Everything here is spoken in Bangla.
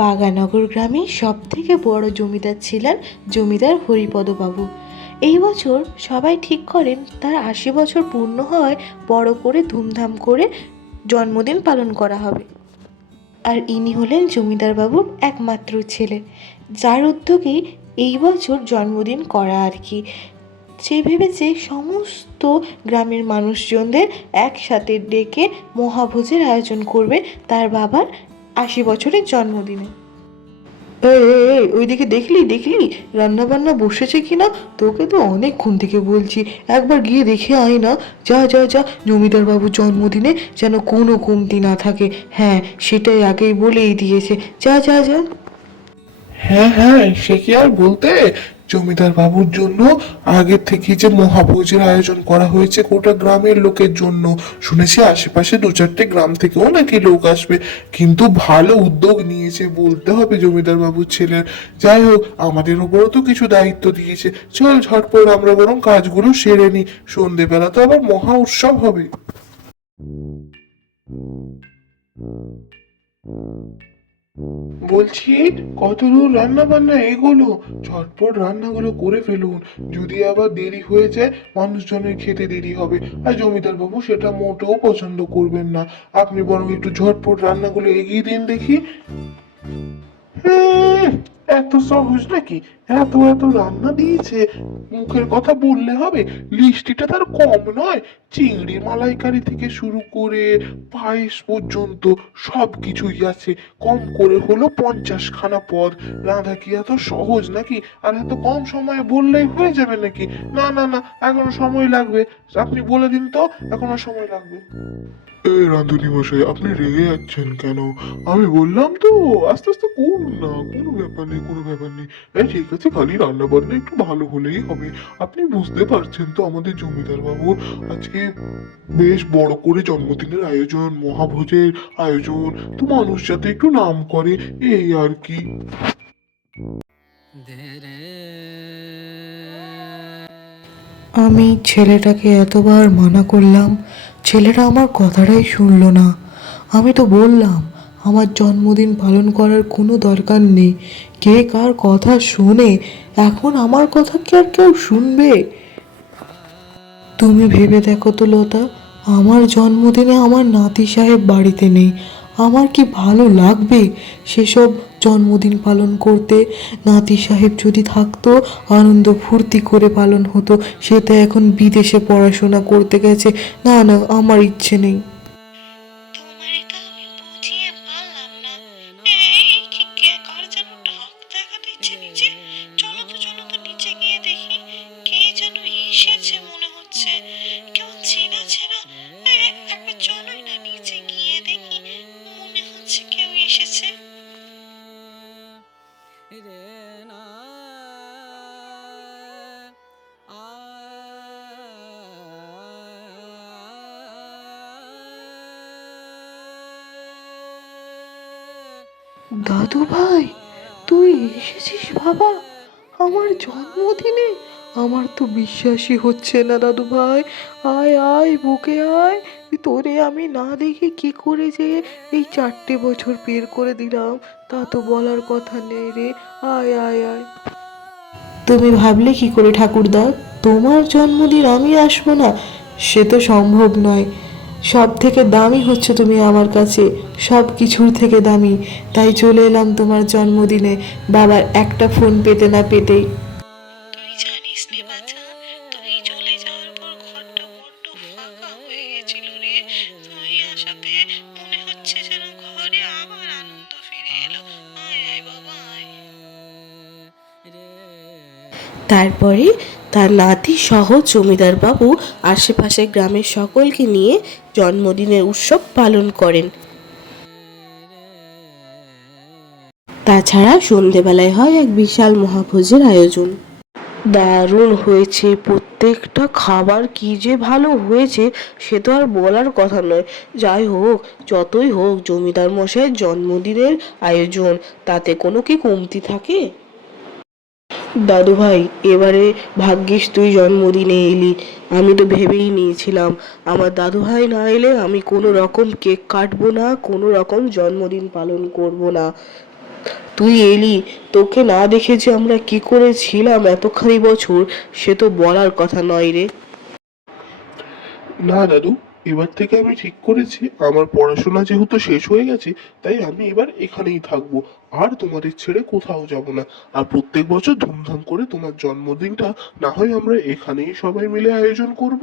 বাগানগর গ্রামে সবথেকে বড় জমিদার ছিলেন জমিদার হরিপদবাবু। এই বছর সবাই ঠিক করেন তার ৮০ বছর পূর্ণ হওয়ায় বড় করে ধুমধাম করে জন্মদিন পালন করা হবে। আর ইনি হলেন জমিদার বাবুর একমাত্র ছেলে, যার উদ্যোগেই এই বছর জন্মদিন করা আর কি। সে ভেবেছে সমস্ত গ্রামের মানুষজনদের একসাথে ডেকে মহাভোজের আয়োজন করবে তার বাবার ৮০ বছরের জন্মদিনে। এই ওইদিকে দেখলি দেখলি রান্না বান্না বসেছে কিনা? তোকে তো অনেকক্ষণ থেকে বলছি, একবার গিয়ে দেখে আয় না। যা যা যা, জমিদার বাবুর জন্মদিনে যেন কোনো কমতি না থাকে। হ্যাঁ, সেটাই আগেই বলেই দিয়েছে। যা যা যা। হ্যাঁ হ্যাঁ, সে কি আর বলতে, জমিদার বাবুর জন্য আগে থেকে যে মহাভোজের আয়োজন করা হয়েছে গোটা গ্রামের লোকের জন্য। শুনেছি আশেপাশে ২-৪টে গ্রাম থেকেও নাকি লোক আসবে, কিন্তু ভালো উদ্যোগ নিয়েছে বলতে হবে জমিদার বাবুর ছেলের। যাই হোক, আমাদের উপরও তো কিছু দায়িত্ব দিয়েছে। চল ঝটপট আমরা বরং কাজগুলো সেরে নি, সন্ধেবেলা তো আবার মহা উৎসব হবে। বলছি, কত দূর রান্না বান্না এগোলো? ঝটপট রান্নাগুলো করে ফেলুন, যদি আবার দেরি হয়ে যায় মানুষজনের খেতে দেরি হবে, আর জমিদার বাবু সেটা মোটেও পছন্দ করবেন না। আপনি বরং একটু ঝটপট রান্নাগুলো এগিয়ে দিন দেখি। হুম, এত সহজ নাকি? এত এত রান্না দিয়েছে, মুখের কথা বললে হবে? লিস্টিটা তার কম নয়। চিংড়ি মালাইকারি থেকে শুরু করে পায়েস পর্যন্ত সব কিছুই আছে। কম করে হলো 50খানা পদ। রাঁধা কি এত সহজ নাকি? আর এত কম সময়ে বললেই হয়ে যাবে নাকি? না না না, এখনো সময় লাগবে। আপনি বলে দিন তো, এখনো সময় লাগবে। এই রাঁধুনি মশাই, আপনি রেগে যাচ্ছেন কেন? আমি বললাম তো আস্তে আস্তে করুন না, কোনো ব্যাপার নেই, কোনো ব্যাপার নেই। এই ঠিক আছে, খালি রান্না বান্না একটু ভালো হলেই হবে। আপনি বুঝতে পারছেন তো, আমাদের জমিদার বাবুর আজকে বেশ বড় করে জন্মদিনের আয়োজন, মহাভোজের আয়োজন, তো মানুষ যাতে একটু নাম করে, এই আর কি। আমি ছেলেটাকে এতবার মানা করলাম, ছেলেটা আমার কথাটাই শুনলো না। আমি তো বললাম আমার জন্মদিন পালন করার কোনো দরকার নেই। কে কার কথা শোনে? এখন আমার কথা কি আর কেউ শুনবে? তুমি ভেবে দেখো তো লতা, আমার জন্মদিনে আমার নাতি সাহেব বাড়িতে নেই। আমার কি ভালো লাগবে সেসব জন্মদিন পালন করতে? নাতি সাহেব যদি থাকতো, আনন্দ ফুর্তি করে পালন হতো। সে তো এখন বিদেশে পড়াশোনা করতে গেছে। না না, আমার ইচ্ছে নেই। তোমার এটা আমি বুঝিয়ে পারলাম না। এই কি, কে কার যেন ঢাক দেখা দিচ্ছে নিচে। চলো তো নিচে গিয়ে দেখি। কে যেন এসেছে মনে হচ্ছে, কেউ চেনা চেনা। একবার চলোই না নিচে গিয়ে দেখি, মনে হচ্ছে কেউ এসেছে। দাদু ভাই, তুই এসেছিস বাবা আমার জন্মদিনে? আমার তো বিশ্বাসই হচ্ছে না দাদু ভাই। আয় আয় বুকে আয়। তোরে আমি না দেখে কি করে যে এই 4টে বছর বের করে দিলাম তা তো বলার কথা নেই রে। আয় আয় আয়। তুমি ভাবলে কি করে ঠাকুরদা তোমার জন্মদিন আমি আসবো না? সে তো সম্ভব নয়। সব থেকে দামি হচ্ছে তুমি আমার কাছে, সব কিছুর থেকে দামি। তাই চলে এলাম তোমার জন্মদিনে, বাবার একটা ফোন পেতে না পেতেই। তুই জানিস রে বাছা, তুই চলে যাওয়ার পর ঘরটা বড্ড ফাঁকা হয়ে গেছিল রে। তুই আসাতে মনে হচ্ছে যেন ঘরে আবার আনন্দ ফিরে এলো। আয় আয় বাবা আয়। তারপরে তার নাতি সহ জমিদার বাবু আশেপাশের গ্রামের সকলকে নিয়ে জন্মদিনের উৎসব পালন করেন। তাছাড়া সন্ধেবেলায় হয় এক বিশাল মহাভোজের আয়োজন। দারুণ হয়েছে, প্রত্যেকটা খাবার কি যে ভালো হয়েছে সে তো আর বলার কথা নয়। যাই হোক, যতই হোক জমিদার মশাইয়ের জন্মদিনের আয়োজন, তাতে কোনো কি কমতি থাকে? দাদু ভাই, এবারে ভাগ্যিস তুই জন্মদিনে এলি। আমি তো ভেবেই নিয়েছিলাম আমার দাদু ভাই না এলে আমি কোনো রকম কেক কাটবো না, কোনো রকম জন্মদিন পালন করব না। তুই এলি, তোকে না দেখে যে আমরা কি করেছিলাম এতখানি বছর সে তো বলার কথা নয় রে। না দাদু, এবার থেকে আমি ঠিক করেছি আমার পড়াশোনা যেহেতু শেষ হয়ে গেছে, তাই আমি এবার এখানেই থাকবো, আর তোমাদের ছেড়ে কোথাও যাব না। আর প্রত্যেক বছর ধুমধাম করে তোমার জন্মদিনটা না হয় আমরা এখানেই সবাই মিলে আয়োজন করব।